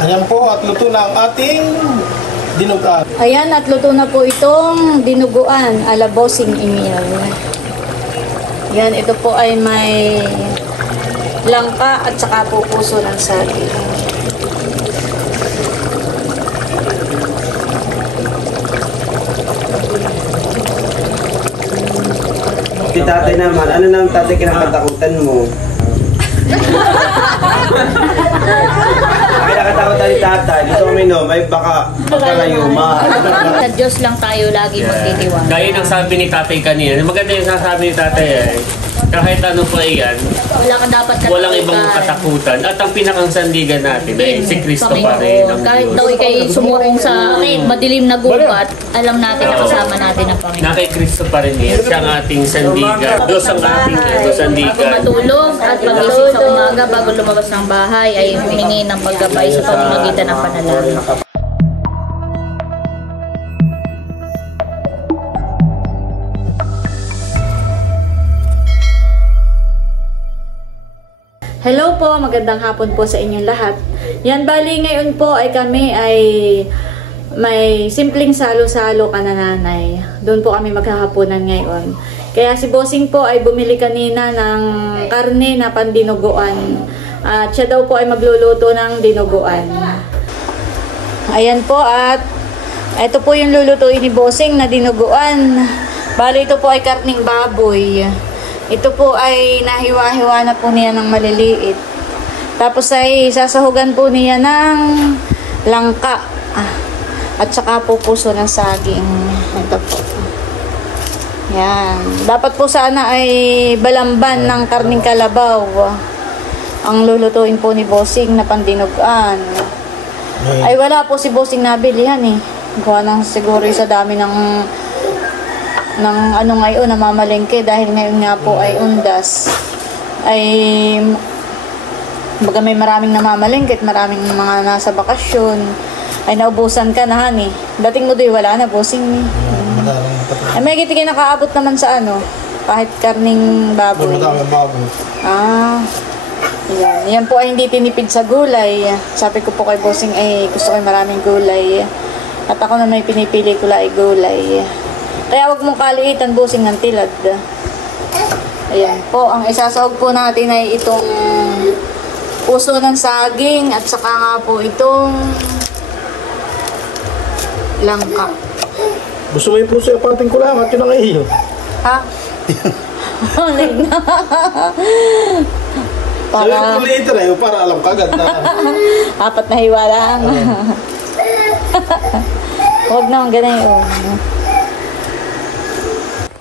Ayan po, at luto na ang ating dinuguan. Ayan, at luto na po itong dinuguan ala Bossing Emil. Yan, ito po ay may langka at saka po puso ng saging. Si tatay naman, ano naman tatay kinakatakutan mo? Ay, nakatakutan ni tatay. Gusto kami no, may baka magkalayuma. Sa Diyos lang tayo lagi magtitiwala. Gaya ng sabi ni tatay kanina, maganda yung sasabi ni tatay ay, kahit ano pa yan, Wala ka dapat katakutan. walang ibang katakutan. At ang pinakang sandigan natin ay si Kristo pa rin. ang Kahit Diyos. daw ikay sumurong sa madilim na gubat, alam natin na kasama natin ang Panginoon. Na kay Kristo pa rin yan. Siya ang ating sandigan. Diyos ang ating Bago sandigan. matulog at pagising sa umaga bago lumabas ng bahay ay humingi ng paggabay sa pamamagitan ng panalangin. Hello po, magandang hapon po sa inyong lahat. Yan, bali ngayon po ay kami ay may simpleng salo-salo kanananay. Doon po kami maghahaponan ngayon. Kaya si Bossing po ay bumili kanina ng karne na pandinuguan. At siya daw po ay magluluto ng dinuguan. Ayan po, at ito po yung lulutuin ni Bossing na dinuguan. Bali ito po ay karning baboy. Ito po ay nahiwa-hiwa na po niya ng maliliit. Tapos ay sasahugan po niya ng langka. At saka po puso ng saging. Ito po. Yan. Dapat po sana ay balamban ng karning kalabaw. Ang lulutuin po ni Bossing na pandinugan. Ay wala po si Bossing nabilihan eh. Gawa ng siguro sa dami ng ano ngayon, namamalengke dahil ngayon nga po ay undas. Ay baga may maraming namamalengke at maraming mga nasa bakasyon. Ay naubusan ka na hani. Dating mo do'y wala na, Bossing. Ay may gitigay nakaabot naman sa ano, kahit karning baboy. Yan. Yan po ay hindi tinipid sa gulay. Sabi ko po kay Bossing ay gusto ko maraming gulay. At ako na may pinipili ko ay gulay. Kaya wag mong kaliitan, Bossing, ng tilad. Ayan po, ang isasahog po natin ay itong puso ng saging at saka nga po itong langka. Gusto mo yung puso yung panting ko lang at yun ang iyo. Ha? Ulit na. Sabi yung kuliter eh, para alam kagad na. Apat na hiwa lang. Huwag naman ganayon.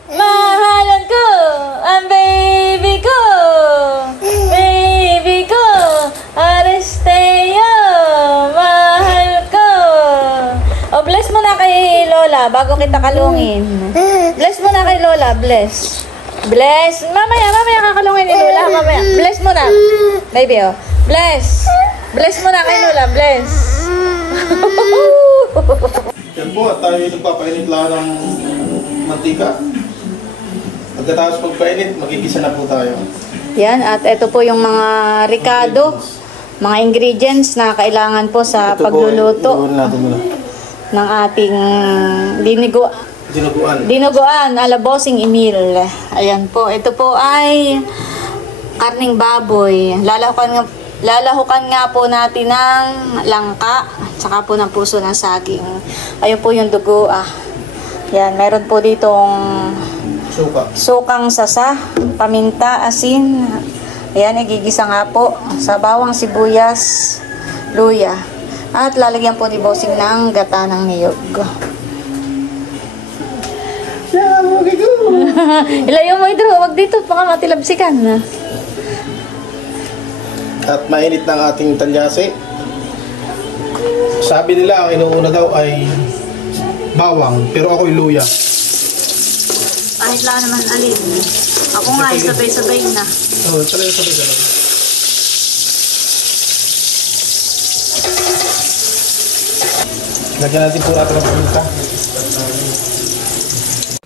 Mahalan ko ang baby ko, Aristeo, mahal ko. O bless mo na kay Lola bago kita kalungin. Bless mo na kay Lola, bless. Bless. Mamaya kakalungin ni Lola, mamaya. Bless mo na. Baby, oh. Bless. Bless mo na kay Lola, bless. Yan po, at tayo nagpapainit lang ng mantika. Pagkatapos pagpainit, magigisa na po tayo. Yan, at ito po yung mga ricado, mga ingredients na kailangan po sa pagluluto ng ating dinuguan ala Bossing Emil. Ayan po, ito po ay karning baboy. Lalahukan nga po natin ng langka, saka po ng puso ng saging. Ayun po yung dugo. Yan, meron po ditong sukang sasa, paminta, asin. Ayan, igigisa nga po sa bawang, sibuyas, luya. At lalagyan po ni Bossing ng gata ng niyog. Ilayo mo ito, wag dito, baka matilabsikan. At mainit ng ating talyase. Sabi nila ang inuuna daw ay bawang, pero ako'y luya. Kahit lang naman alin. Ako nga, sabay-sabay na. Oo, sabay-sabay na lang. Lagyan natin po natin ang paminta.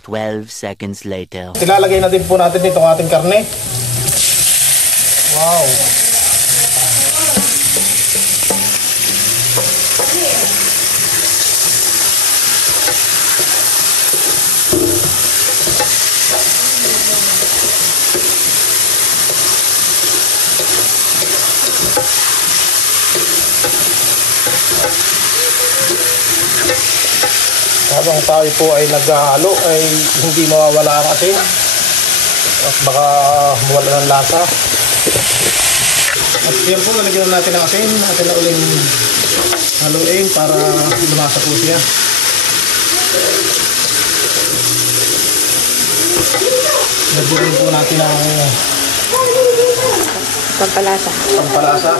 12 seconds later. Ilalagay natin po natin itong ating karne. Wow! Habang tayo po ay naghahalo ay hindi mawawala ang asin at baka mawala ng lasa. At yan po, lalagyan natin ng asin. Natin na uling haluin para lumasa po siya. Lagyan po natin ng Pampalasa. pampalasa.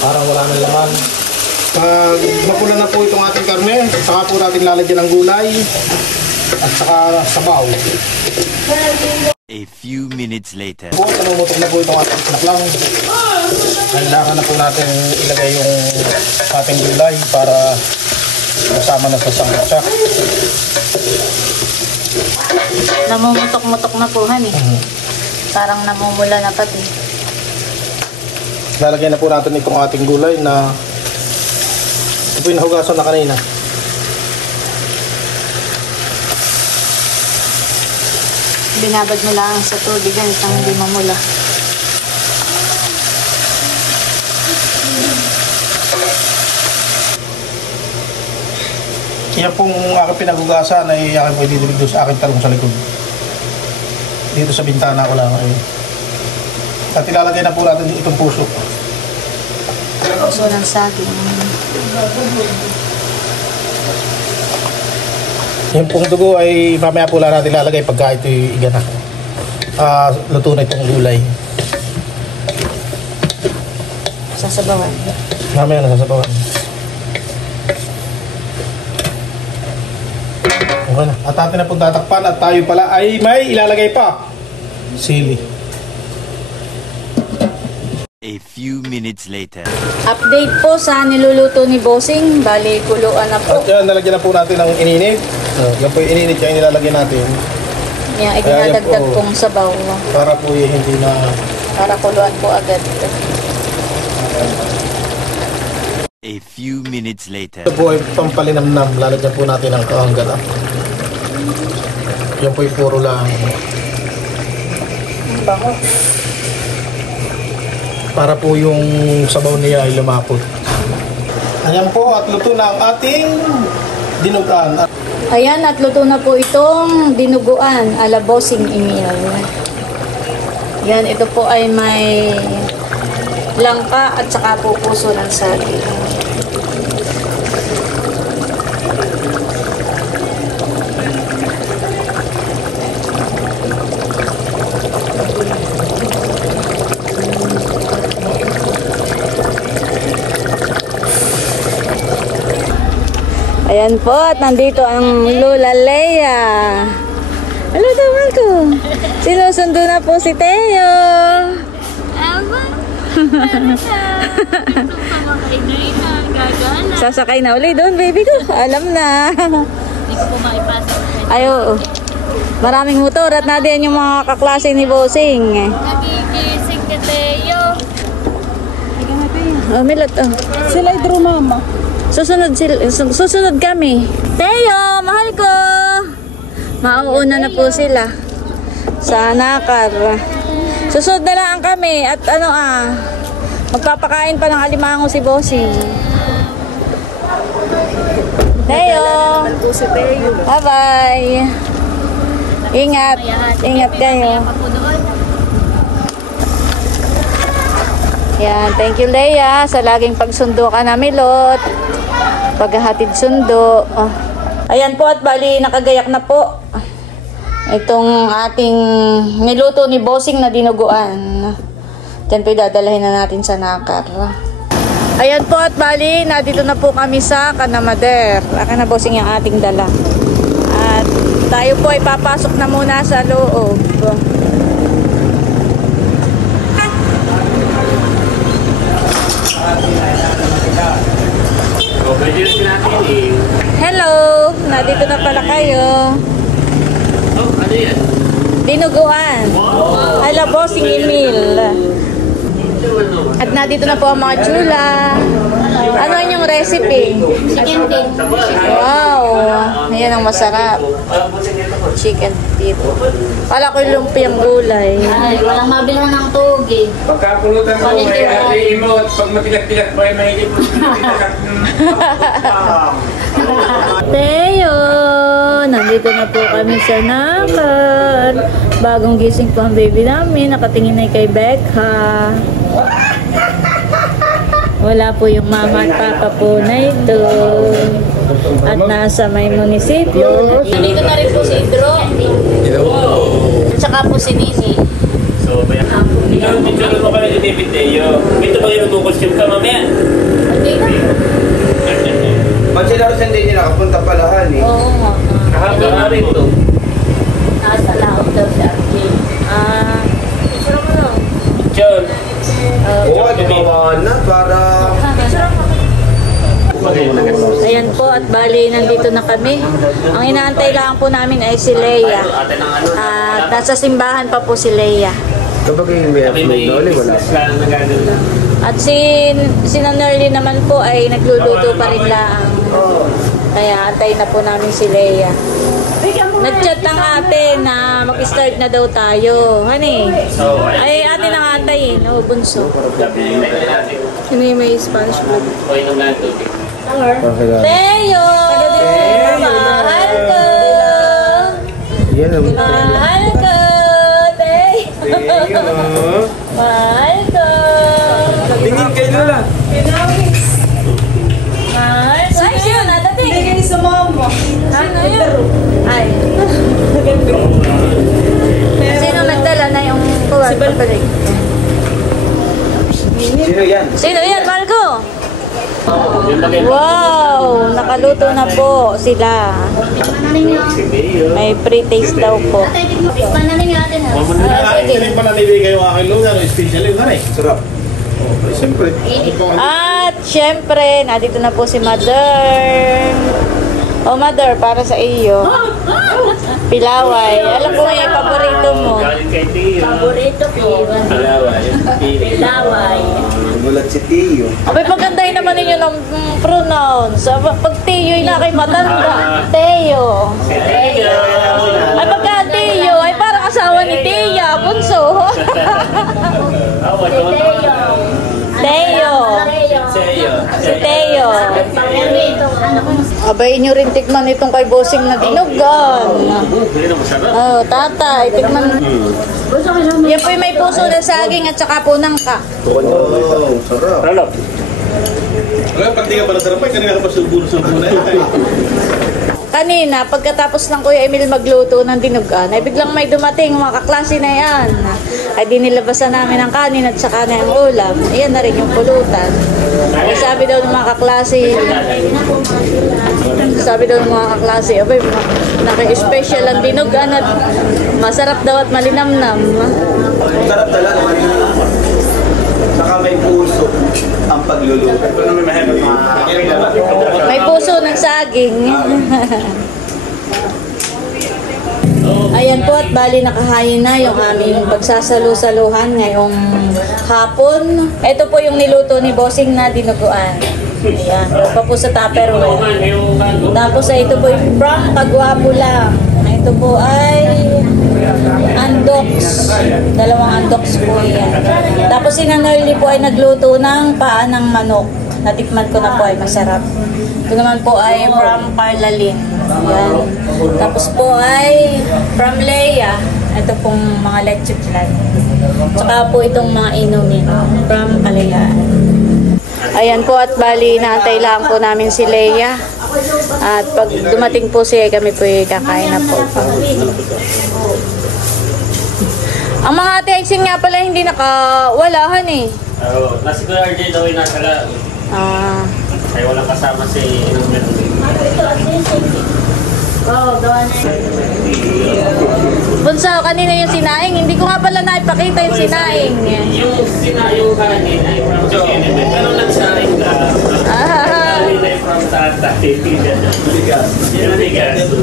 Parang wala nang laman. Pag mapula na po itong ating karne, saka po natin lalagyan ng gulay at saka sabaw. A few minutes later. Po, namumutok na po itong ating sinaklang. Kailangan na po natin ilagay yung ating gulay para kasama na sa sangkutsa. Namumutok-mutok na po, honey. Parang namumula na pati. Lalagyan na po natin itong ating gulay na ito yung nahugasan na kanina. Binabad mo lang sa tubig ganit ang hindi mamula. Yan pong aking pinaghugasan ay aking po ididibig doon sa aking talong sa likod. Dito sa bintana ko lang ay. At ilalagay na po natin itong puso. Puso ng saging. Yung pong dugo ay mamaya po lang natin ilalagay pagka ito igana. Luto na itong gulay. Sasabawan. Mamaya na sasabawan. Okay na. At atin na pong tatakpan at tayo pala ay may ilalagay pa. Sili. A few minutes later. Update po sa niluluto ni Bossing. Bali, kuluan na po. At yan, nalagyan na po natin ng ininit. Yan po yung ininit yung nilalagyan natin. Yan, Ayan itinadagdag po. pong sabaw. Para po yung hindi na... Para kuluan po agad. A few minutes later. Ito po ay pampalinamnam. Lalagyan po natin ng kaanggala. Yan po yung puro lang. Bango. Para po yung sabaw niya ay lumapot. Ayan po at luto na ang ating dinugan. Ayan, at luto na po itong dinuguan ala Bossing Emil. Yan, ito po ay may langka at saka po puso ng saging. Ayan po, at nandito ang Lola Leia. Hello naman ko. Sinusundo na po si Teo. Sasakay na uli doon, baby ko. Alam na. Hindi ko po maipasok. Ay, oo. Maraming motor at nadiyan yung mga kaklase ni Bossing. Nagigising ka, Teo. Oh, milot, oh. Sila idro mama. Susunod kami. Teo, mahal ko. Mauuna na po sila sa nakar. Susunod na lang kami at magpapakain pa ng alimango si Bossing. Teo. Bye-bye. Ingat. Ingat kayo. Yan, thank you Leia sa laging pagsundo ka na Milot. Paghahatid sundo. Oh. Ayan po at bali nakagayak na po itong ating niluto ni Bossing na dinuguan. Diyan po dadalhin na natin sa nakar. Ayan po at bali nandito na po kami sa Canamader. Akin na Bossing yung ating dala. At tayo po ay papasok na muna sa loob. Hello! Nandito na pala kayo. Oh, ano yan? Dinuguan. Ala Bossing Emil. At nandito na po ang mga chula. Ano yung recipe? Chicken din. Wow! Ayan ang masarap. chicken feet. Kala ko yung lumpiang gulay. Ay, walang mabilhan ng tugig. Pagkapulutan mo, kaya i-emote. Pag matigas-tigas pa, mahigit mo. Teo! Nandito na po kami sa Nakar. Bagong gising po ang baby namin. Nakatingin na kay Becca. Wala po yung mama at papa po na ito. At nasa may munisipyo. Nandito na rin po si Idro. At saka po si Nini. So, picture mo kami ni David Teo. Ito ba yung costume ka mamaya? Hindi na. Ba't sila rin hindi nila nakapunta palahan eh? Oo nga. Kahapon na rin to. Nasa laot daw si Arjun. Picture mo lang. John. Oo, gumawa na para... Ayan po at bali nandito na kami. Ang inaantay lang po namin ay si Leia. At nasa simbahan pa po si Leia. Kapag yung may upload na ulit, wala. At si Nanerly naman po ay nagluluto pa rin lang. Kaya antay na po namin si Leia. Nag-chat ang ate na mag-start na daw tayo. Honey, ay ate nang antayin. O, bunso. Sino yung may Spanish food? Teo! Mahal ko! Yan ang... Mahal ko! Teo! Mahal ko! Tingin kayo Lola. Mahal ko! Ay, siya! Nadating! Hindi kayo sa mama. Ano yun? Ay. Sino nagdala na yung kuwan? Si Balbalik. Sino yan? Sino yan, Marco? Wow! Nakaluto na po sila. May pre-taste daw po. Tikman na rin natin ha. Hindi pa nanibigay yung aking lugar, special yun na rin. Sarap. Siyempre. At syempre, nandito na po si Mother. Oh, Mother, para sa iyo. Pilaway. Alam ko yung paborito mo. Galing kay Teo. Paborito ko. Alaway. Laway. Gulat si Tio. Abay, pagandahin naman ninyo ng pronouns. Pag Teyo'y na kay matanda. Teo. Teo. Ay, pagka Teo, ay parang asawa ni Tia. Bunso. Teo. Si Teo. Abay, inyo rin tikman itong kay Bossing na dinugan. Oh, tatay, tikman. Yan po yung may puso na saging at saka po nangka. Oh, sarap. Ralop. Wala, pag di ka pala sarap ay, kanina ka pa subuno-subuno na yun. Kanina, pagkatapos ng Kuya Emil magluto ng dinugan, ay biglang may dumating mga kaklase na yan. Ay dinilabasan namin ang kanin at saka na ang ulam. Ayan na rin yung pulutan. Ay sabi daw ng mga kaklase, abay, naki-special ang dinugan at masarap daw at malinamnam. Sarap talaga. Saka may puso ang pagluluto. May puso ng saging. Ayan po at bali nakahain na yung aming pagsasalu-saluhan ngayong hapon. Ito po yung niluto ni Bossing na dinuguan. Ayan, pa po sa Tupperware. Tapos ay ito po yung from Pagwapo lang. Ito po ay andoks. Dalawang andoks po yan. Tapos si Nanerly po ay nagluto ng paa ng manok. Natikman ko na po ay masarap. Ito naman po ay from Parlalin. Yan. Tapos po ay from Leia. Ito pong mga leche plan. Tsaka po itong mga inumin from Kalayaan. Ayan po at bali naantay lang po namin si Leia. At pag dumating po siya kami po kakain na po. Ang mga ate-icing nga pala hindi nakawalahan eh. Oo. Nasi ko RJ daw yung nasa lang. Kaya walang kasama si Inang Meron. Bunso, kanina yung sinaing. Hindi ko nga pala naipakita yung sinaing. Yung kanin ay from the Cinnamon. Pero nagsaing ka. Kanin ay from tatay. Bigas. Yung bigas.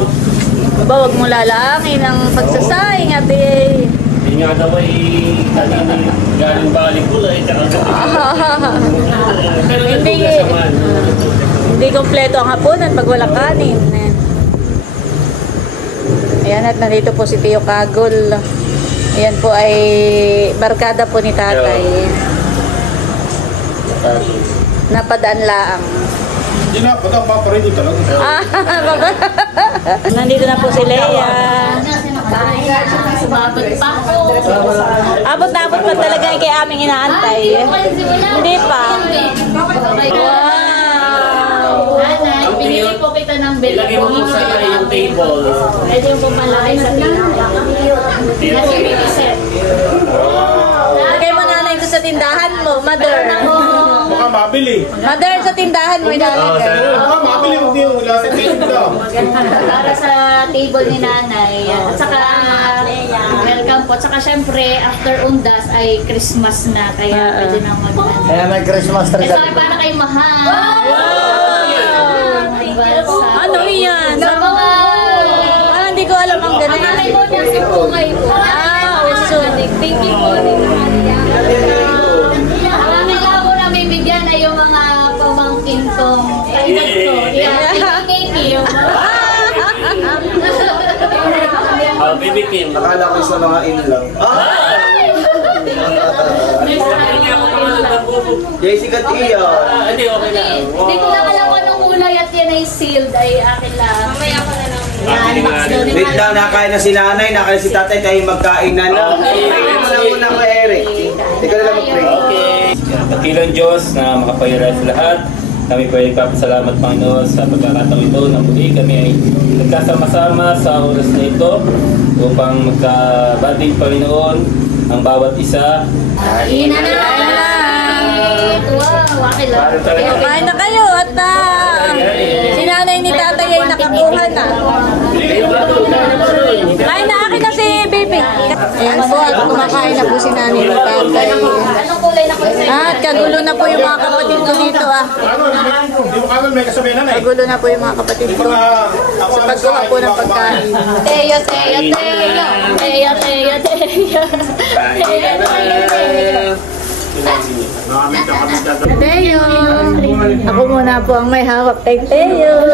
Aba, huwag mo lalangin ang pagsasaing, ate. Hindi nga daw ay kanina galing balik ko ay pero Hindi kompleto ang hapunan pag walang kanin. Ayan, at nandito po si Tio Kagol. Ayan po ay barkada po ni tatay. Napadaan laang. Hindi na, patang paparin doon talaga. Nandito na po si Leia. Sumabot pa ako. Abot na abot pa talaga yung kay aming inaantay. Hindi pa. Wow! Nanay, pinili po kita ng belt. Ilagay mo po sa yung table. Pwede yung pumalaki sa tindahan. Nasa set. Lagay mo nanay ko sa tindahan mo, mother. Baka mabili. Mother, sa tindahan mo ilalagay. Baka mabili mo din yung Para sa table ni nanay. At saka, welcome po. At saka syempre, after undas ay Christmas na. Kaya pwede na Kaya may Christmas tree. Ito ay para kay Mahal. Ano yan? Sa mga... Parang hindi ko alam ang ganun. Ang mo niya si Pungay po. So, Thank you po. Ang kailangan ko na may bigyan ay yung mga pamangkin tong kainan ko. Thank you. Oh, Baby Kim. Akala ko sa mga in-law. Jessica Tia. Hindi, okay na. Hindi ko lang alam kung anong kulay at yan ay sealed ay akin lang. Mamaya ko na lang. Wait lang, nakain na si nanay, nakain si tatay, tayo magkain na lang. Pray mo lang muna kay Eric. Hindi ka na lang mag-pray. Okay. Dakilang Diyos na makapayara sa lahat. Kami po ay papasalamat, Panginoon, sa pagkakataong ito na muli kami ay nagkasama-sama sa oras na ito upang magkabanding, Panginoon, ang bawat isa. Kain na na! Wow, akin lang. kumain na kayo at si nanay ni tatay ay nakakuha na. Kain na, akin na si baby. Ayan po, at kumakain na po si nanay ni tatay. Anong kulay na kulay? At kagulo na po yung mga kapatid ko dito Hindi mo kagad may kasabihan na eh. Kagulo na po yung mga kapatid ko sa pagkuha po ng pagkain. Teyo, teyo, teyo. Teyo, teyo, teyo. Teyo, teyo, teyo. Teo! Ako muna po ang may hawak kay Teo.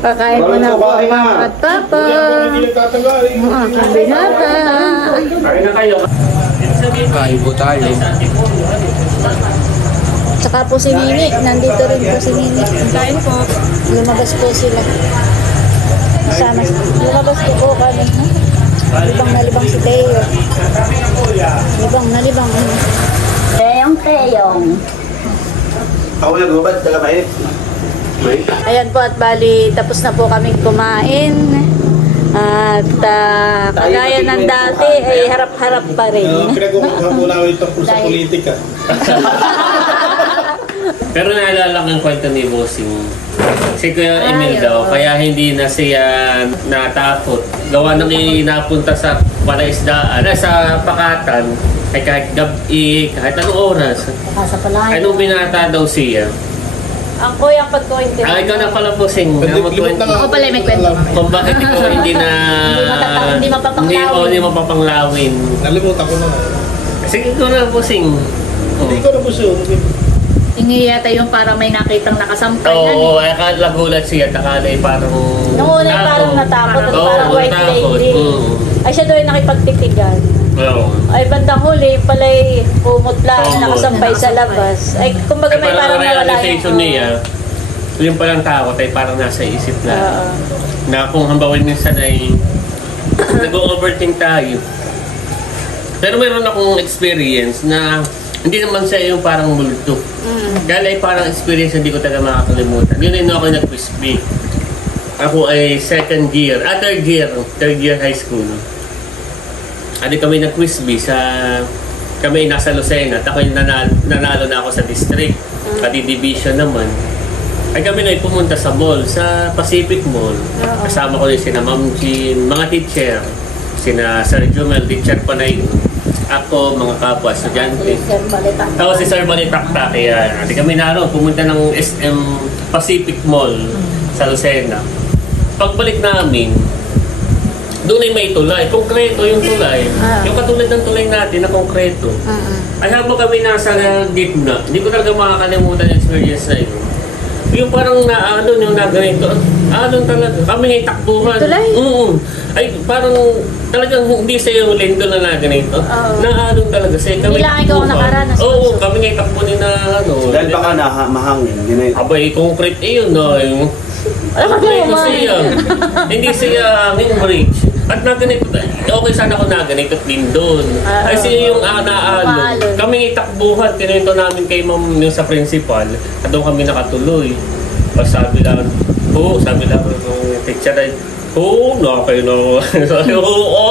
Kakain ko na po ang mama at papa. Hindi tatanggalin. Ang aking binata. Kain na kayo. Kain po tayo. Tsaka po si Nini. Nandito rin po si Nini. Kain po. Lumabas po sila. Sama. Lumabas po kami. Libang na libang si Teo. Libang na libang. Teyong, teyong. Ako nagbabad, taga mainit. Ayan po at bali tapos na po kaming kumain. At kagaya ng dati ay harap-harap pa rin. Pinag-ukuha po namin tungkol sa politika. Pero naalala ko ang kwento ni Bossing. Si Kuya Emil daw, kaya hindi na siya natakot. Gawa nang inapunta sa palaisdaan, sa pakatan, ay kahit gabi, kahit anong oras. Anong binata daw siya? Ang kuyang pagkuwente. Ikaw na pala Bossing. Ako pala may kwento. Kung bakit ito hindi na... Hindi mapapanglawin. Hindi mapapanglawin. Nalimutan ko na. Sige ko na Bossing. Hindi ko na puso. Tingi yata yung parang may nakitang nakasampay. Oo, ay nagulat siya. Takala ay parang... Nung una parang natakot at Oo, parang white natakot. lady. Ay siya doon nakipagtitigan. Oo. Ay bandang huli pala'y pumutla Oo. nakasampay sa labas. Ay kumbaga may parang nawala realization niya, yung palang takot ay parang nasa isip na. Na kung hambawin minsan ay nag-overthink tayo. Pero mayroon akong experience na hindi naman siya yung parang multo. Dahil ay parang experience hindi ko talaga makakalimutan. Yun ay ako nag-crispy. Ako ay third year high school. Adi kami nag-crispy sa... Kami nasa Lucena at ako yung nanalo na ako sa district. Pati division naman. Ay kami na pumunta sa mall, sa Pacific Mall. Kasama ko rin sina Ma'am Jean, mga teacher. Sina Sir Jumel, teacher pa na yun. Ako, mga kapwa, estudyante. Tapos si Sir Balitakta, kaya di kami naroon, pumunta ng SM Pacific Mall sa Lucena. Pagbalik namin, doon ay may tulay. Konkreto yung tulay. Yung katulad ng tulay natin na konkreto. Ay habang kami nasa gitna, hindi ko talaga makakalimutan yung experience na yun. Yung parang yung naganito, talaga. Kami ngay takbuhan. Tulay? Oo. ay parang talagang hindi sa'yo lento na ganito. Naaalon talaga sa'yo. Hindi lang ikaw ang nakaranas. Oo, kami nga itakbo ni na ano. Dahil baka mahangin. Yun ay. Abay, concrete yun, no? Yung concrete siya. Hindi siya aming bridge. At na ganito, okay sana ako na ganito din doon. Kasi yung naaalon. Kami itakbuhan, kinento namin kay ma'am yung sa principal. At doon kami nakatuloy. Sabi lang, sabi lang yung picture ay, nakakayo na. Sabi ko,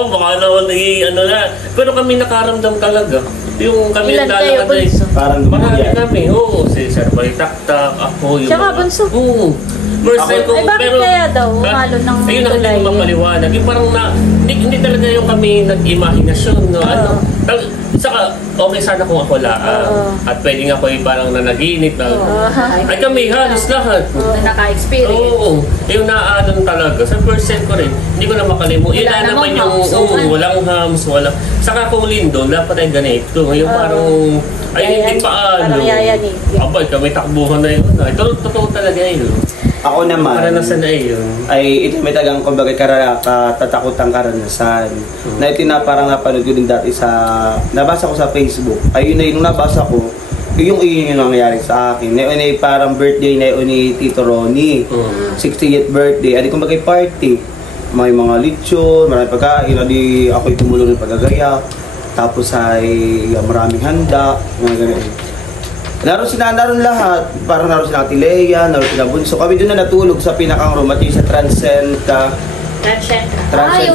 baka naman ano na. Pero kami nakaramdam talaga. Yung kami Ilan kayo, naglalakad ay, bunso? Parang marami lumagyan. kami. Si Sir Balitaktak, ako yung Tsaka bunso? First time ko, Ay, bakit kaya daw umalo ng ayun na hindi tulay? ko mapaliwanag. Yung parang hindi talaga yung kami nag-imahinasyon. No? Ano, saka, okay sana kung ako lang. At pwede nga ako yung parang nanaginip. Ay kami, halos lahat. Na naka-experience. Oo, yung naaanon talaga. Sa first time ko rin, hindi ko na makalimutan. Yun Wala na naman namang yung, hams, so, walang hams, walang... Saka kung Lindon, dapat ay ganito. Yung parang, ay hindi pa ano. Parang yayanig. Abay, kami takbuhan na yun. Ay, totoo talaga yun. Ako naman, Karanasan na yun. ay ito may tagang kumbaga katatakutang karanasan. Na ito na parang napanood ko din dati sa, nabasa ko sa Facebook. Ayun na yung nabasa ko, yung nangyayari sa akin. Ngayon ay parang birthday na yun ni Tito Ronnie. 60th birthday. Adi kumbaga party. May mga lechon, maraming pagkain. Adi ako'y tumulong ng pagagayak. Tapos ay maraming handa. Mga ganun. Naroon lahat. Parang naroon sila Ate Lea, naroon sila Bunso. Kami doon na natulog sa pinakang room at yung sa Transcend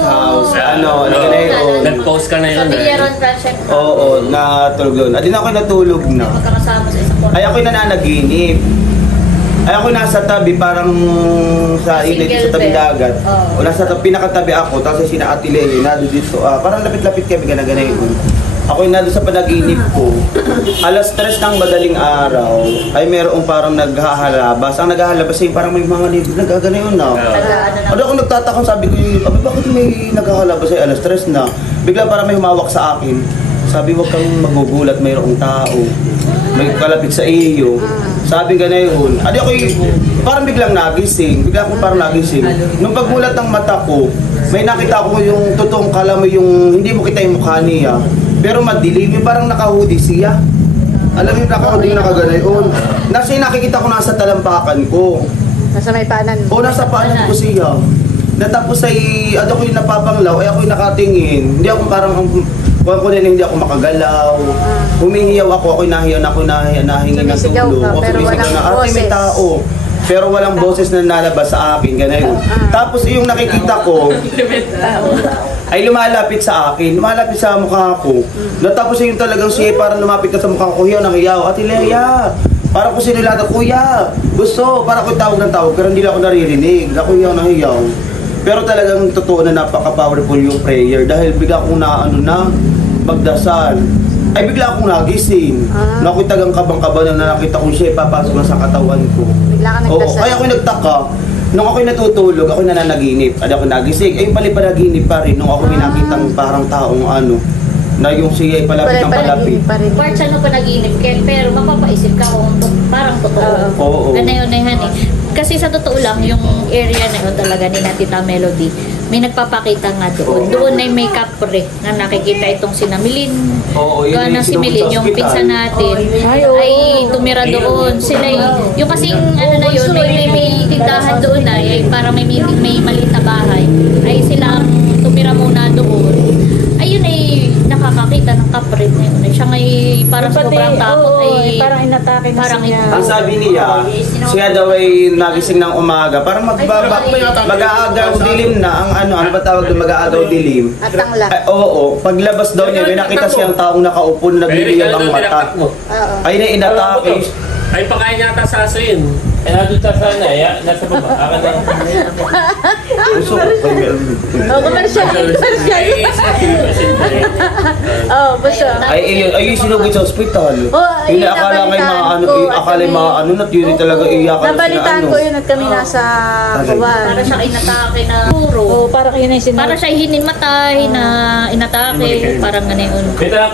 House. Nag-post ka na yun. Sa Villaron Transcend. Oo, natulog doon. At din ako natulog na. Magkakasama sa isang kwarto. Ay ako'y nananaginip. Ay ako'y nasa tabi, parang sa init sa tabi dagat. O nasa tabi, pinakatabi ako, tapos sina Ate Lea, nado dito. Parang lapit-lapit kami gana-gana yun. Ako'y nado sa panaginip ko. Alas 3 ng madaling araw, ay merong parang naghahalabas. Ang naghahalabas ay parang may mga nibig, nagagana yun na. Ano ako nagtatakang, sabi ko, bakit may naghahalabas ay alas 3 na? Bigla parang may humawak sa akin. Sabi, huwag kang magugulat, mayroong tao. May kalapit sa iyo. Sabi ka na yun. Adi ako'y parang biglang nagising. Bigla akong parang nagising. Nung pagmulat ng mata ko, may nakita ko yung totoong kalamoy, yung hindi mo kita yung mukha niya. Pero madilim, yung parang naka-hoodie siya. Alam mo yung naka-hoodie na kaganayon. Nasa nakikita ko nasa talampakan ko. Nasa may paanan mo. O nasa paanan ko siya. Natapos ay, ano ko yung napapanglaw, ay ako'y nakatingin. Hindi ako parang, hindi ako makagalaw. Humihiyaw ako'y nahiyaw na ako nahingin ng Sumisigaw tulong. ka, O pero sumisigaw walang na, ate may boses." tao. Pero walang boses na nalabas sa akin, ganayon. Tapos yung nakikita ko, ay lumalapit sa akin, lumalapit sa mukha ko. Natapos yung talagang siya, parang lumapit ka sa mukha ko, hiyaw, nakiyaw, Ate Lea. Parang ko sinulata, kuya, gusto, parang ko tawag ng tawag, pero hindi lang ako naririnig. Ako hiyaw, nahiyaw. Pero talagang totoo na napaka-powerful yung prayer dahil bigla akong magdasal. Ay bigla akong nagising. Nako'y tagang kabang-kaba na nakita kong siya papasok na sa katawan ko. Bigla ka Oo, nagdasal. kaya ako'y nagtaka. Nung ako'y natutulog, ako'y nananaginip. At ako nagising. Ay pala panaginip pa rin. Nung ako nakitang parang taong na yung siya ay palapit ng palapit. Part siya nung panaginip ka, pero mapapaisip ka kung parang totoo. Oo. Ano yun na yan eh. Kasi sa totoo lang, yung area na yun talaga ni Tita Melody, may nagpapakita nga doon. Doon ay may kapre na nakikita itong si Namilin. Oo, yun Kaya na yung si Milin, yung hospital. pinsan natin, ay tumira doon. Sila yung kasing ano na yun, may tindahan doon ay parang may maliit na bahay. Ay sila tumira muna doon. Ayun ay nakakakita ng kapre na yun. Siya ngay parang sobrang takot ay parang inatake na parang siya. Ang sabi niya, siya daw ay nagising ng umaga. Parang mag-aagaw dilim na. Ano ba tawag doon? Mag-aagaw dilim. At tangla. Ay, oo, paglabas daw niya, may nakita siyang taong nakaupo na nagliliyab ang mata. Ay na inatake. Ay pakain yata sa aso yun. Eh nandun sa sana, nasa baba. Aka na. Puso. Commercial. Oh, basta. Ay yung sinugod sa ospital. Oh, Yun yun akala may nabalitaan ko. akala may na yun talaga iyakan Nabalitaan ko yun at kami nasa Kuwan. para siya inatake na puro. Oh, parang yun yung Para siya hinimatay na inatake, parang ganoon.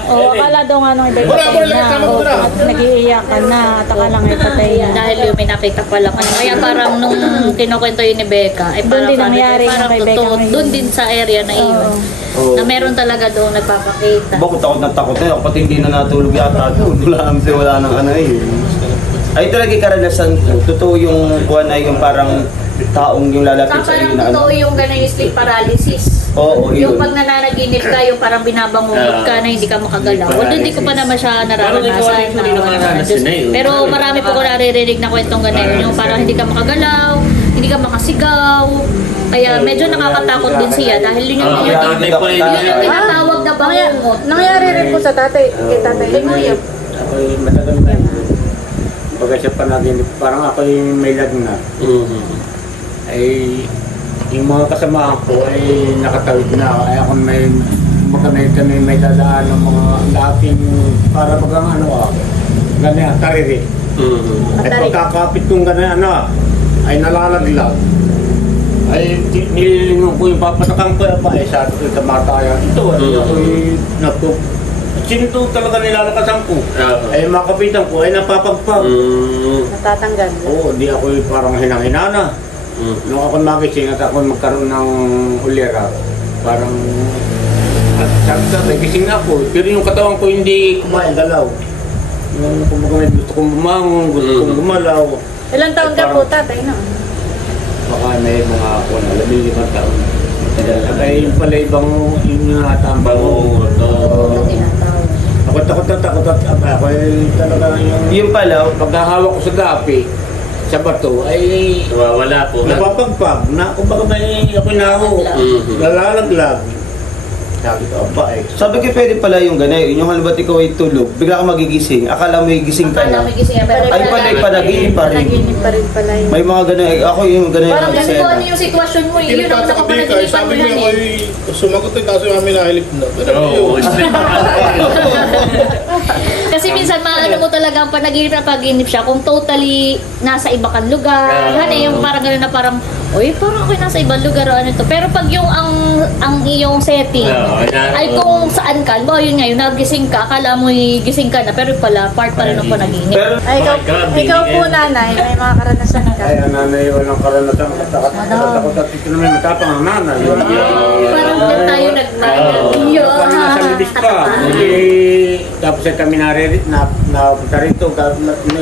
Oh, akala daw nga nung iba'y patay na. Oh, at nag-iiyakan na. At akala nga patay na. Dahil yung may nakikita nakita pala kanya. Kaya parang nung kinukwento yun ni Becca, ay Doon parang din nangyari yung parang kay Becca totoo. ngayon. Doon din sa area na iyon. Oo. Na meron talaga doon nagpapakita. Bakit takot na takot na ako, pati hindi na natulog yata doon. Wala nang ano eh. Ay talaga karanasan ko. Totoo yung buwan ay yung parang taong yung lalapit sa iyo na ano. Totoo yung ganun yung sleep paralysis. Oo, Yung yun. pag nananaginip ka, yung parang binabangungot ka na hindi ka makagalaw. Although hindi ko pa naman siya Parang ikaw nararanasan. rin hindi naman naranasan na yun. Pero marami po ko naririnig na kwentong ganun. Yung parang hindi ka makagalaw, hindi ka makasigaw. Kaya medyo nakakatakot din siya dahil yun yung Tatay po yun yung tinatawag na bangungot. Nangyari rin po sa tatay, kay tatay. Kay Kuya. Ako'y matagal na yun. Baga siya panaginip, parang ako'y may lagnat. Ay, yung mga kasamahan ko ay nakatawid na. Ay ako may kami may dadaan ng mga dating para bagang ano ganyan, tariri. At pagkakapit kong ganyan ay nalalaglag. Ay, nililingon ko yung papatakang ko pa ay sabi ko tamataya. Ito, ako'y sinto talaga nilalakasan ko. Ay makapitan ko ay napapagpag. Natatanggal. Oo, di ako parang hinang-hinana. Nung ako magising at ako magkaroon ng ulera, parang sabi gising ako. Pero yung katawan ko hindi kumain, galaw. Yung kumbaga may gusto kong bumangon, gusto kong gumalaw. Ilang taon ka po tatay no? Baka may mga 15 taon. Ay yung pala ibang yung natambang mo. Takot at ako ay talaga Yung pala, paghahawak ko sa gapi, sa bato, ay Wala po. napapagpag na kumbaga may ako'y naho, nalalaglag. Sabi ko, aba eh. sabi ko pwede pala yung ganay. Yung halimbawa ikaw ay tulog, bigla ka magigising, akala mo gising ka Akala na. may gising pero Ay pala ay panaginip pa rin. Panaginip pa rin pala yun. May mga ganay, ako yung ganay parang ang ganito ano eksena. yung sitwasyon mo, yun ang Kinitataka ka, nakapanagipan sabi mo niya yan ako'y sumagot eh, kaso yung amin nahilip na. Oo. Kasi minsan maano mo talaga ang panaginip na panaginip siya kung totally nasa iba kang lugar. Yung parang gano'n na parang, uy, parang ako'y nasa ibang lugar o ano to. Pero pag yung ang iyong setting ay kung saan ka, ba yun nga, yung nagising ka, akala mo gising ka na, pero pala part pa rin ng panaginip. Pero Ay, ikaw, Oh my God, ikaw po Bigel. nanay, may mga karanasan ka. Ay, ang nanay walang karanasan, takot at ito naman matapang ang nanay. Parang doon tayo nagmahal. Kami nasa libis pa. Tapos ay kami napunta rito,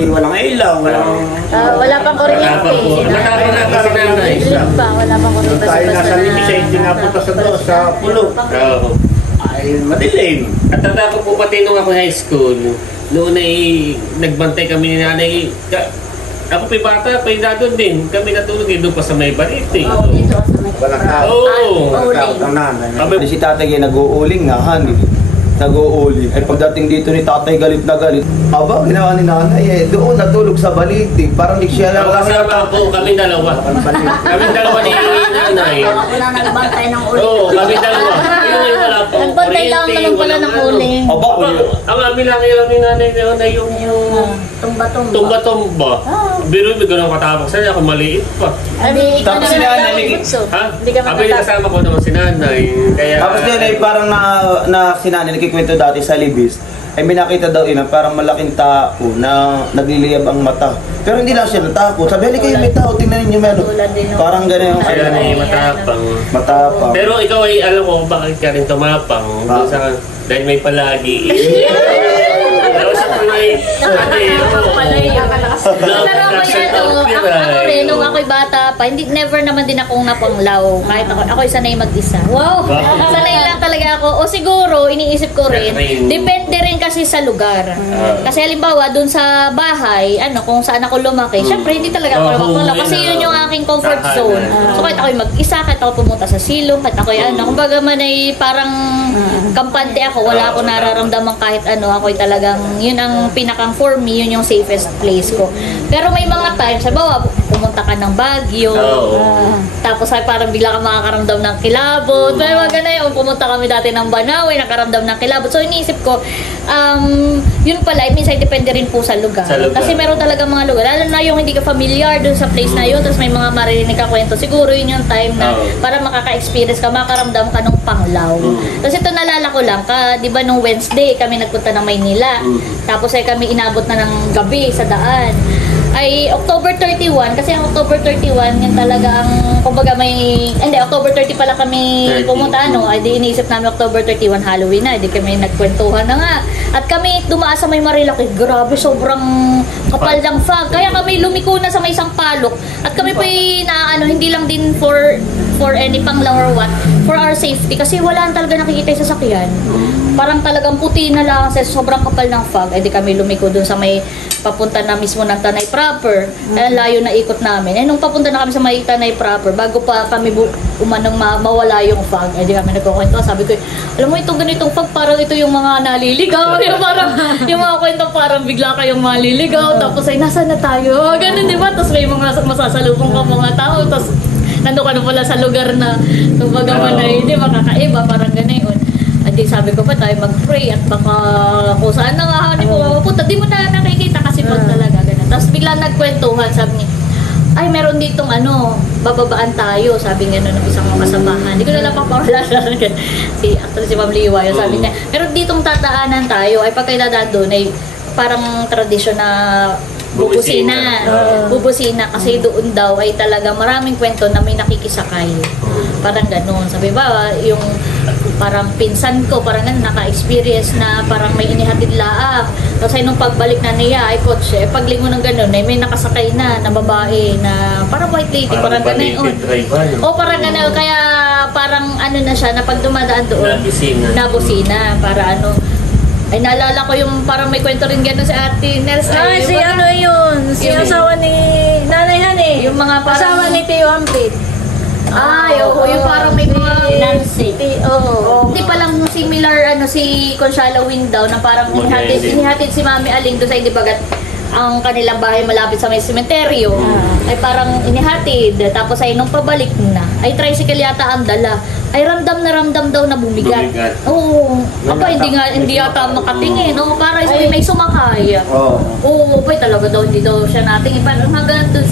walang ilaw, walang... Wala pang kuryente. Matapang na kasi nanay. Dilim pa, wala pang kuryente. Tayo nasa libis ay tinapunta sa pulo. Oo. Ay, madilim. At tanda ko po pati nung ako high school, noon ay nagbantay kami ni nanay. Ako pa bata, pa doon din. Kami natulog doon pa sa may barit eh. Walang tao. Oo. Walang tao ng nanay. Sabi si tatay ay nag-uuling nga, han. Nag-uuling. Ay pagdating dito ni tatay galit na galit. Aba, ginawa ni nanay eh. Doon natulog sa balitig. Parang di siya lang. Kasama po kami dalawa. Kami dalawa ni nanay. Wala nagbantay ng uling. Oo, kami dalawa. Yun ay wala po. Nagbantay lang naman pala ng uling. Aba, Ang amin lang ni nanay na yung Tumba-tumba. tumba-tumba. Biro may ganun katapos sa'yo, ako maliit pa. Ay, ikaw Tapos naman si nanay, ang may- bunso. Ha? Hindi ka Abi matatakot. kasama ko naman si nanay. Kaya... Tapos din ay parang na si nanay nagkikwento dati sa libis. Ay may nakita daw ina parang malaking tao na nagliliyab ang mata. Pero hindi lang siya natakot. Sabi, halika kayo may tao, tingnan ninyo meron. Parang ganun yung Kaya na ano, matapang. matapang. Pero ikaw ay alam ko bakit ka rin tumapang. Ah. Dahil may palagi. Tapos ako may... Pero ako yan, ako rin, nung ako'y bata pa, never naman din akong napanglaw. Kahit ako'y sanay mag-isa. Wow! Sanay lang talaga ako. O siguro, iniisip ko rin, depende rin kasi sa lugar. Kasi halimbawa, dun sa bahay, kung saan ako lumaki, syempre hindi talaga ako napanglaw. Kasi yun yung aking comfort zone. So kahit ako'y mag-isa, kahit ako pumunta sa silong, kahit ako'y kumbaga man ay parang kampante ako, wala akong nararamdaman kahit ako'y talagang, yun ang pinakang for me, yun yung safest place ko. Pero may mga times, halimbawa, pumunta ka ng Baguio, tapos ay parang bigla ka makakaramdam ng kilabot. Pero mga ganun, pumunta kami dati ng Banawe, nakaramdam ng kilabot. So iniisip ko, yun pala, minsan depende rin po sa lugar. Kasi meron talaga mga lugar, lalo na yung hindi ka familiar dun sa place na yun, tapos may mga maririnig ka kwento, siguro yun yung time na para makaka-experience ka, makaramdam ka ng panglaw. Tapos ito nalala ko lang, di ba nung Wednesday kami nagpunta ng Maynila, tapos ay kami inabot na ng gabi sa daan. Ay October 31, kasi ang October 31 yan talaga ang kumbaga October 30 pala kami pumunta, ay di iniisip namin October 31 Halloween na, di kami nagkwentuhan na nga. At kami dumaan sa may Marilaki, grabe sobrang kapal ng fog. Kaya kami lumiko na sa may isang palok. At kami pa hindi lang din for any panglaw or what, for our safety kasi wala talaga nakikita yung sasakyan. Parang talagang puti na lang kasi sobrang kapal ng fog. Di kami lumiko dun sa may papunta na mismo ng Tanay proper. Layo na ikot namin. Nung papunta na kami sa may Tanay proper, bago pa kami umanong mawala yung fog, di kami nagkukwento. Sabi ko, alam mo itong ganitong fog, parang ito yung mga naliligaw. Yung mga kwento parang bigla kayong maliligaw. Tapos ay nasa na tayo? Ganun, di ba? Tapos may mga masasalubong ka mga tao. Tapos nandun ka na pala sa lugar na kumbaga man ay hindi makakaiba, parang gano'n. At di sabi ko pa tayo mag-pray at baka kung saan na nga hindi mo mapunta, di mo na nakikita kasi pag talaga gano'n. Tapos biglang nagkwentuhan, sabi niya, ay meron ditong bababaan tayo, sabi nga ng isang mga kasamahan. Hindi ko na lang papawala si Ma'am Liwa, sabi niya, meron ditong tataanan tayo, ay pag kayo dadaan doon, ay parang tradisyon na bubusina kasi doon daw ay talaga maraming kwento na may nakikisakay. Parang gano'n. Sabi ba, yung parang pinsan ko, parang naka-experience na parang may inihatid laang. Tapos ay nung pagbalik na niya ay kotse, paglingon ng gano'n ay may nakasakay na babae na parang white lady, parang gano'n. Parang gano'n. Kaya parang na siya na pag dumadaan doon, nabusina para ay naalala ko yung parang may kwento rin gano'n sa Ate Nels. Si yun? Si asawa ni Nanay Hani. Yung mga parang asawa ni Tio Ampit. Yung parang may mga Nancy. Hindi palang similar si Consuelo Window na parang inihatid si Mami Aling doon sa Indibagat ang kanilang bahay malapit sa may sementeryo. Ay parang inihatid. Tapos ay nung pabalik na, ay tricycle yata ang dala. Ay ramdam daw na bumigat. Hindi yata makatingin. Para may sumakay. Talaga daw hindi daw siya natingin. Parang hanggang doon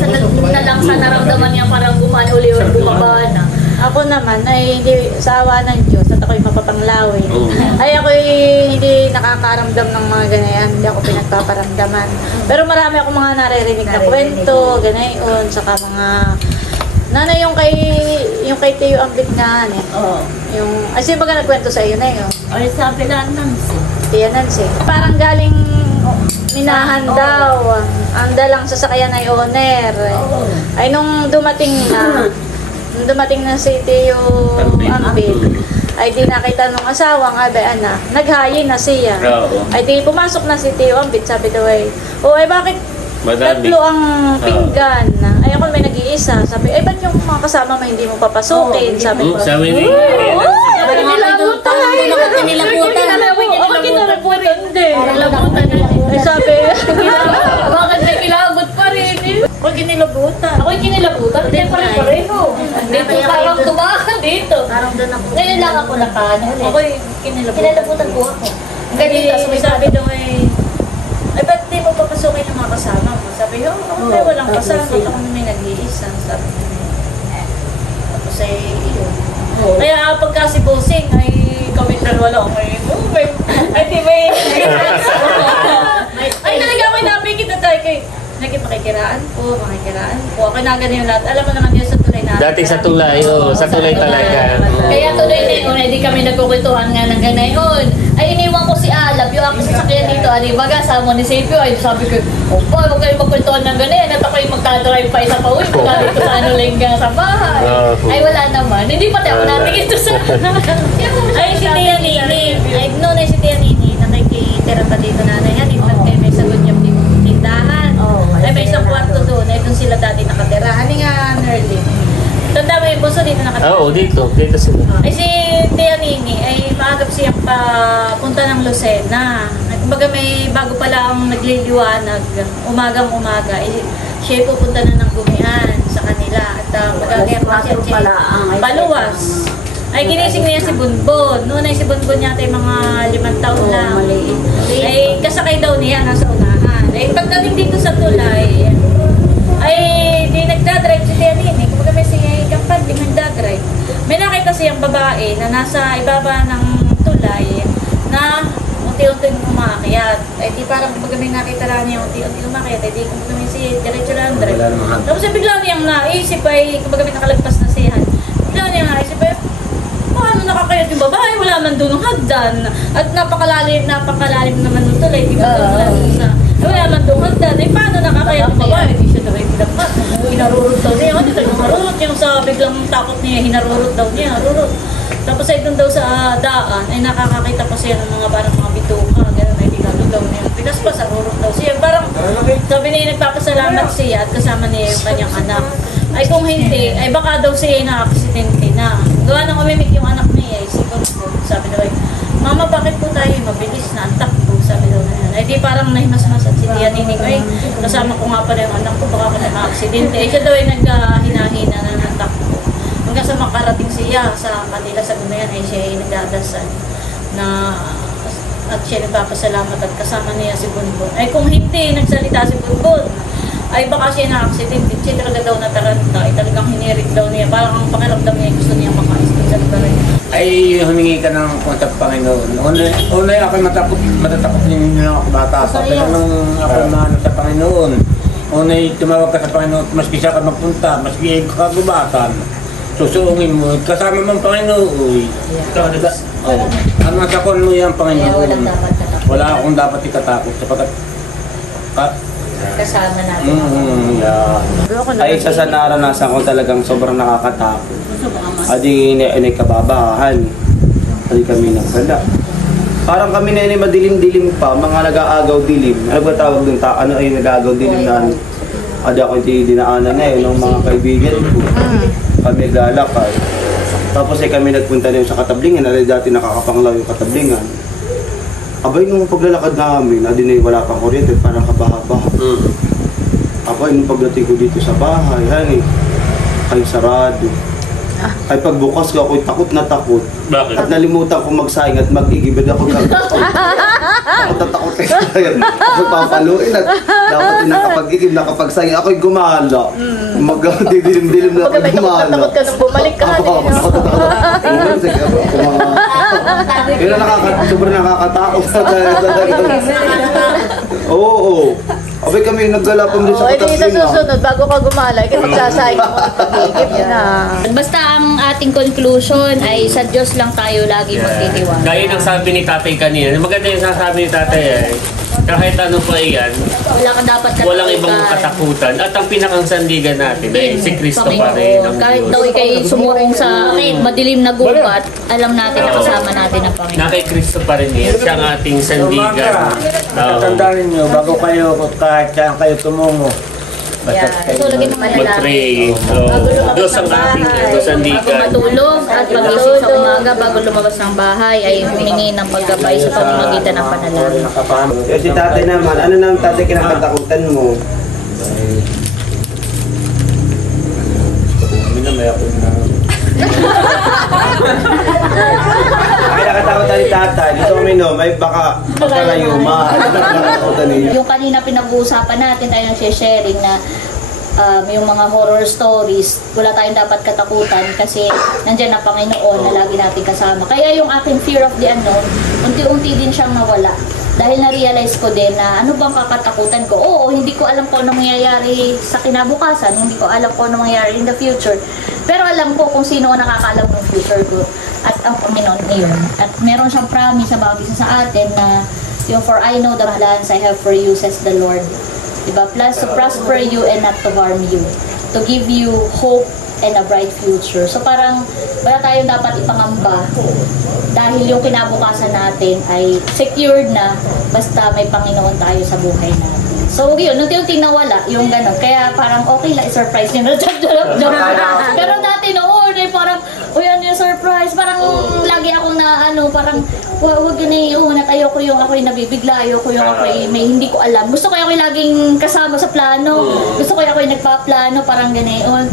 na lang sa naramdaman niya parang gumaan uli o bumaba na. Ako naman ay hindi sa awa ng Diyos at ako'y mapapanglawin. Ay ako'y hindi nakakaramdam ng mga ganayan, hindi ako pinagpaparamdaman. Pero marami akong mga naririnig na kwento, ganayon, saka mga nanay yung kay Tio Ambit nga yung sino ba nagkwento sa iyo na yun? Ay sabi lang Nancy. Tia Nancy. Parang galing minahan daw. Ang dalang sasakyan ay owner. Ay nung dumating na si Tio Ambit, ay di nakita nung asawang anak, naghayin na siya. Ay di pumasok na si Tio Ambit, sabi daw ay bakit tatlo ang pinggan? Ay ako may nag-iisa. Sabi, ba't yung mga kasama mo hindi mo papasukin? Sabi ko. Sabi ni Kinilabutan. Ay sabi, Bakit may kilabot pa rin? ako kinilabutan. Ako'y kinilabutan, hindi pa rin pareho. Dito parang tumakan dito. Parang doon ako. Ngayon lang ako Ako'y kinilabutan. Kinilabutan po ako. Ganito, sabi daw ay ba't di mo papasukin yung mga kasama mo? Sabi ko, okay, walang kasama. Ako may nag-iisa. Sabi ko. Tapos ay, yun. Kaya pagka si Bossing ay kami dalawa lang. Ay, di may... Ay, talaga may napikita tayo kay... Makikiraan po. Ako na ganyan lahat. Alam mo naman yun sa tulay natin. Dati sa tulay, sa tulay talaga. Kaya tuloy na yun, hindi kami nagkukwentuhan nga ng ganayon. Ay, iniwan ko si Alab, yung ako sasakyan dito, alibaga, sa munisipyo, ay sabi ko, huwag kayo magkwentuhan ng ganayan, at ako'y magdadrive pa isa pa uwi, pagka dito sa Lengga sa bahay. Ay, wala naman. Hindi pati ako natin ito sa... Ay, si Tia Nini. Ay, noon ay si Tia Nini. Nakikitira pa dito nanay. Yan, pag kayo may sagot niya tindahan. Ay, may isang kwarto doon. Ay, doon sila dati nakatira. Hani nga, Nerlin. Tanda mo yung boso dito nakatira. Oo, dito sila. Ay, si Tia Nini, ay maagap siyang papunta ng Lucena. Ay, kumbaga may bago pala ang nagliliwanag, umagang-umaga. Ay, siya pupunta na ng Gumian sa kanila. At magagaya pa siya paluwas. Ay ginising niya si Bunbun. Noon ay si Bunbun yata yung mga 5 taon lang. Ay kasakay daw niya nasa unahan. Ay pagdating dito sa tulay, ay di nagdadrive si Tia Nini. Kung may si Kampag, di nagdadrive. May nakita siyang babae na nasa ibaba ng tulay na unti-unti umakyat. Ay di parang kumbaga may nakita lang niya unti-unti umakyat. Ay di kumbaga may si diretso lang drive. Tapos bigla niyang naisip ay kumbaga may nakalagpas na siya. Bigla niyang naisip ay paano nakakayat yung babae? Wala man doon ng hagdan. At napakalalim naman ng tulay. Di ba sa wala man doon hagdan. Ay paano nakakayat yung babae? Di siya daw ay pinagpas. Hinarurot daw niya. Ano tayo hinarurot? Yung sa biglang takot niya, hinarurot daw niya. Harurot. Tapos ay doon daw sa daan, ay nakakakita pa siya ng mga parang mga bituka, gano'n ay bigado daw niya. Pinaspas, arurot daw siya. Parang sabi niya nagpapasalamat siya at kasama niya yung kanyang anak. Ay kung hindi, ay baka daw siya ay nakaksidente na. Gawa nang umimik yung anak niya, ay si Bunbun. Sabi daw ay, Mama, bakit po tayo mabilis na ang takbo? Sabi daw na yan. Ay di parang nahimasmas at si Tia Nini ko, ay kasama ko nga pala yung anak ko, baka ako na nakaksidente. Ay siya daw ay naghinahina na ng takbo. Hanggang sa makarating siya sa kanila sa gumayan ay siya ay nagdadasal na at siya nagpapasalamat at kasama niya si Bunbun. Ay kung hindi nagsalita si Bunbun, ay baka siya na-accident. Siya talaga daw nataranta. Ay talagang hinirit daw niya. Parang ang pakiramdam niya gusto niya makais sa lugar niya. Ay humingi ka ng kontak Panginoon. Unay ako matatakot din ng bata pa. Pero nung ako naman sa Panginoon, unay tumawag ka sa Panginoon, maski siya ka magpunta, maski ka gubatan. Susuungin mo, kasama mo ang Panginoon. Ang nasakon mo yan, Panginoon. Wala akong dapat ikatakot sapagkat Kasama natin. Ay isa sa naranasan ko talagang sobrang nakakatakot. Adi kababahan. Adi kami nagkala. Parang kami na madilim-dilim pa, mga nag-aagaw dilim. Ano ba tawag dun? Ano ay nag-aagaw dilim na adi ako dinaanan na ng mga kaibigan ko. Kami naglalakay. Tapos ay kami nagpunta na sa Katablingan. Ay dati nakakapanglaw yung Katablingan. Abay, nung paglalakad namin, adi wala pang kuryente, parang kabaha-baha. Abay, nung pagdating ko dito sa bahay, ay sarado. Ay pagbukas ko, ako'y takot na takot. Bakit? At nalimutan ko magsayang at mag-igibad ako. Takot na takot kayo. Magpapaluin at dapat yung nakapag-igib, nakapagsayang. Ako'y gumala. Magdidilim-dilim na ako'y gumala. Takot ka nung bumalik ka. Pero sobrang nakakatakot. Oo. Abay kami naggalapang din sa Edi sa Katablingan. susunod, bago ka gumala, ikaw magsasayang mo ang pag-iigib na. Basta ang ating conclusion ay sa Diyos lang tayo lagi magtitiwala. Gaya ng sabi ni tatay kanina, maganda yung sasabi ni tatay ay, kahit ano pa iyan, Wala ka dapat katakutan. walang ibang katakutan. At ang pinakang sandigan natin ay si Kristo pa rin. ang Kahit Diyos. daw ikay sumurong sa madilim na gubat, alam natin na kasama natin ang Panginoon. Na kay Kristo pa rin yan. Siya ang ating sandigan. Tandaan ninyo, bago kayo, kahit saan kayo tumungo, basta So, lagyan mo manalangin. Mag-pray. Diyos ang ating Bago sandigan. matulog at pagising sa umaga bago lumabas ng bahay ay humingi ng paggabay sa pamamagitan ng panalangin. Yung si tatay naman, ano nang tatay kinakatakutan mo? Ay, nakatakutan ni tatay. Gusto kami no, may baka pagkalayuma. Nakatakutan niya. Yung kanina pinag-uusapan natin tayo ng sharing na yung mga horror stories, wala tayong dapat katakutan kasi nandiyan ang Panginoon na lagi natin kasama. Kaya yung aking fear of the unknown, unti-unti din siyang nawala. Dahil na-realize ko din na ano bang kakatakutan ko? Oo, hindi ko alam kung anong mangyayari sa kinabukasan, hindi ko alam kung anong mangyayari in the future. Pero alam ko kung sino ang nakakaalam ng future ko at ang Panginoon ngayon. At meron siyang promise sa bawat isa sa atin na yung for I know the plans I have for you, says the Lord. Diba? Plans to prosper you and not to harm you. To give you hope and a bright future. So parang wala tayong dapat ipangamba dahil yung kinabukasan natin ay secured na basta may Panginoon tayo sa buhay natin. So yun, unti-unti nawala yung gano'n. Kaya parang okay lang, i-surprise nyo. Pero dati noon, parang, yan yung surprise. Parang lagi akong na, parang, wag yun at ayoko yung ako'y nabibigla, ayoko yung ako'y may hindi ko alam. Gusto ko ako'y laging kasama sa plano. Gusto ko ako'y nagpa-plano, parang gano'n.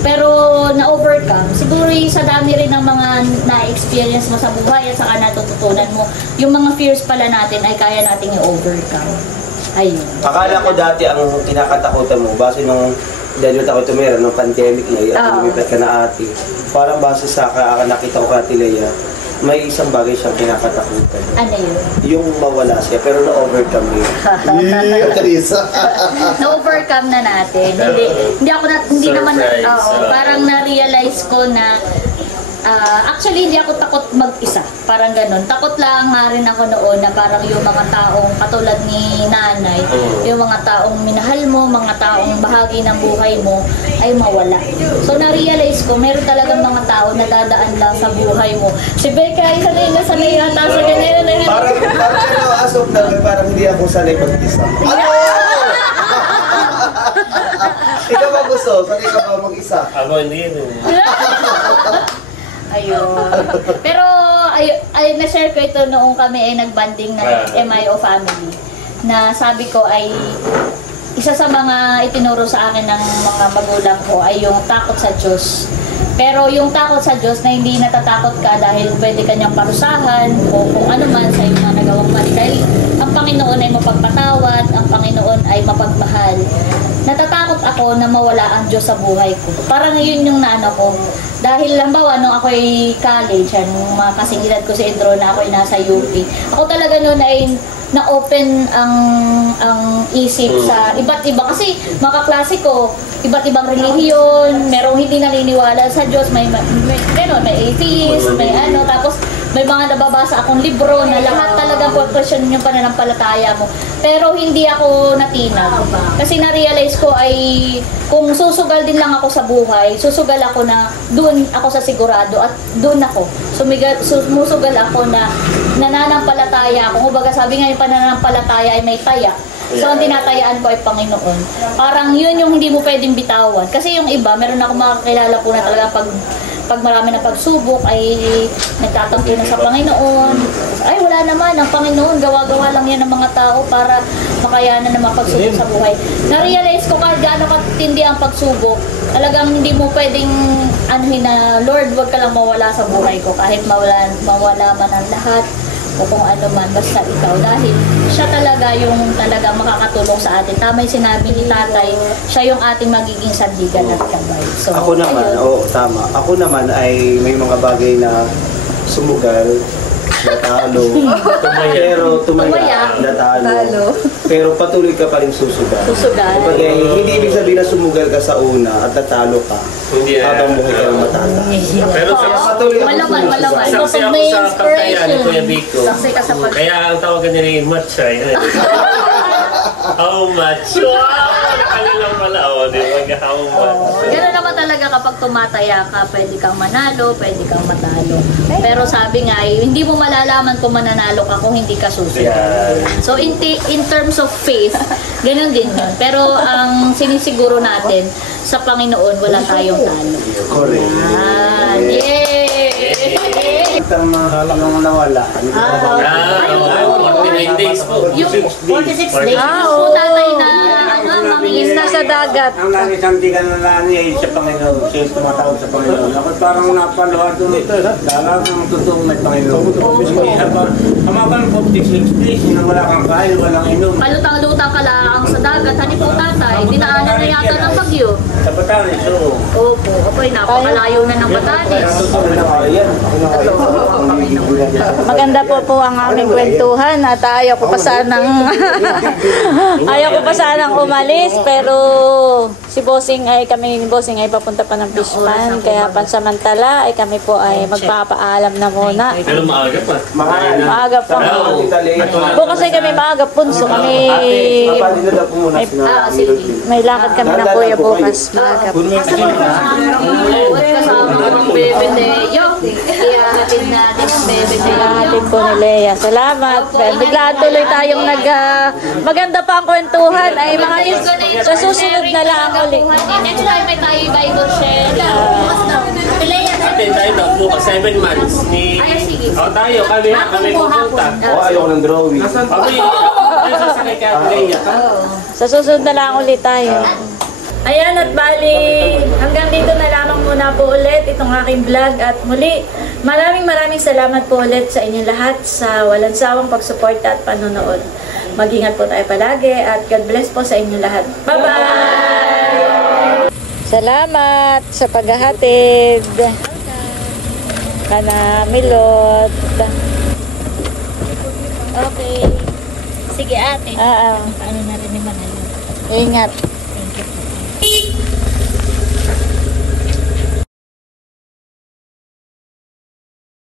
pero na-overcome. Siguro sa dami rin ng mga na-experience mo sa buhay at saka natututunan mo, yung mga fears pala natin ay kaya nating i-overcome. Ayun. Akala ko dati ang kinakatakutan mo, base nung dahil ako tumira nung pandemic na yun, at lumipat ka na ate. Parang base sa nakita ko ka Leia, may isang bagay siyang kinakatakutan. Ano yun? Yung mawala siya, pero na-overcome niya. Teresa. Na-overcome na natin. Hindi naman, parang na-realize ko na actually, hindi ako takot mag-isa. Parang ganun. Takot lang nga rin ako noon na parang yung mga taong katulad ni nanay, yung mga taong minahal mo, mga taong bahagi ng buhay mo, ay mawala. So, na-realize ko, meron talagang mga tao na dadaan lang sa buhay mo. Si Becca, sanay yata sa ganyan. Parang as of now, parang hindi ako sanay mag-isa. Ikaw ba gusto? Sanay ka ba mag-isa? Ako hindi rin. Ayun. Pero ay na-share ko ito noong kami ay nagbanding ng MIO family. Na sabi ko ay isa sa mga itinuro sa akin ng mga magulang ko ay yung takot sa Diyos. Pero yung takot sa Diyos na hindi natatakot ka dahil pwede kanyang parusahan o kung ano man sa iyong mga nagawang mali. Dahil ang Panginoon ay mapagpatawad, ang Panginoon ay mapagmahal. Natatakot ako na mawala ang Diyos sa buhay ko. Parang yun yung naano ko. Dahil lambawa, nung ako'y college, nung mga kasing edad ko si Edro na ako'y nasa UP, ako talaga noon ay na-open ang isip sa iba't iba. Kasi mga kaklase ko, iba't ibang relihiyon, merong hindi naniniwala sa Diyos, may atheist, may ano, tapos may mga nababasa akong libro na lahat talagang question yung pananampalataya mo. Pero hindi ako natinag. Kasi na-realize ko ay kung susugal din lang ako sa buhay, susugal ako na doon ako sa sigurado at doon ako. Sumusugal ako na nananampalataya ako. Kumbaga sabi nga yung pananampalataya ay may taya. So, ang tinatayaan ko ay Panginoon. Parang yun yung hindi mo pwedeng bitawan. Kasi yung iba, meron ako makakilala po na talaga pag marami na pagsubok ay nagtatampo na sa Panginoon. Ay, wala naman. Ang Panginoon, gawa-gawa lang yan ng mga tao para makayanan na mapagsubok sa buhay. Na-realize ko kahit gaano katindi ang pagsubok, talagang hindi mo pwedeng anuhin na, Lord, wag ka lang mawala sa buhay ko. Kahit mawala man ang lahat, o kung ano man, basta ikaw. Dahil siya talaga yung talagang makakatulong sa atin. Tama yung sinabi ni tatay, siya yung ating magiging sandigan at gabay. So, ako naman, oo, tama. Ako naman ay may mga bagay na sumugal, natalo, pero tumaya, natalo. Pero patuloy ka pa rin susugal. Kapag hindi ibig sabihin na sumugal ka sa una at natalo ka, habang buhay ka ng matata. Pero malaman. saksi ako sa pagkaya ni Kuya Biko. Saksi ka sa pagkaya. Kaya ang tawagan nila yung matchay. How much? Wow! Nakalilang pala. O, di ba? How much? Gano'n naman talaga kapag tumataya ka, pwede kang manalo, pwede kang matalo. Pero sabi nga, hindi mo malalaman kung mananalo ka kung hindi ka susunod. So in terms of faith, gano'n din yun. Pero ang sinisiguro natin, sa Panginoon, wala tayong talo. Correct. Yay! Itang halagang nawala. 49 days po. Yung 46 days, yung tatay na Mangingis na sa dagat. Ang nanisandigan na lang niya sa Panginoon. Siya tumatawag sa Panginoon. Ako parang napaluha doon ito. Dalang ang totoong may Panginoon. Hamakan po 46 days. Wala kang kain, walang inom. Palutang-lutang ka lang sa dagat. Hani po tatay, dinaanan na yata ng bagyo. Sa Batanes, oo. Opo, ako'y napakalayo na ng Batanes. Maganda po ang aming kwentuhan at ayaw ko pa sanang umalis, pero si Bossing ay papunta pa ng Fishman, kaya pansamantala ay kami po ay magpapaalam na muna. Pero maaga pa. Maaga pa. Bukas ay kami maaga punso kami. May lakad kami ng kuya bukas maaga. Kasama ng Bebe Leo. Iyahatid natin ang Bebe Leo. Iyahatid po ni Lea. Salamat. Biglaan tuloy tayong maganda pa ang kwentuhan. Ay mga sa susunod na lang ulit. Next time may tayo Bible share. Atin tayo daw bukas 7 months ni... tayo, kami pupunta. Ayaw ng drawing. Kami sasakay ka, Leia. Sa susunod na lang ulit tayo. Ayan at bali, hanggang dito na lamang muna po ulit itong aking vlog at muli, maraming salamat po ulit sa inyong lahat sa walang sawang pagsuporta at panonood. Mag-ingat po tayo palagi at God bless po sa inyong lahat. Bye-bye! Salamat sa paghahatid. Kana Milot. Okay. Sige ate. Ah, Ano na rin naman. ingat.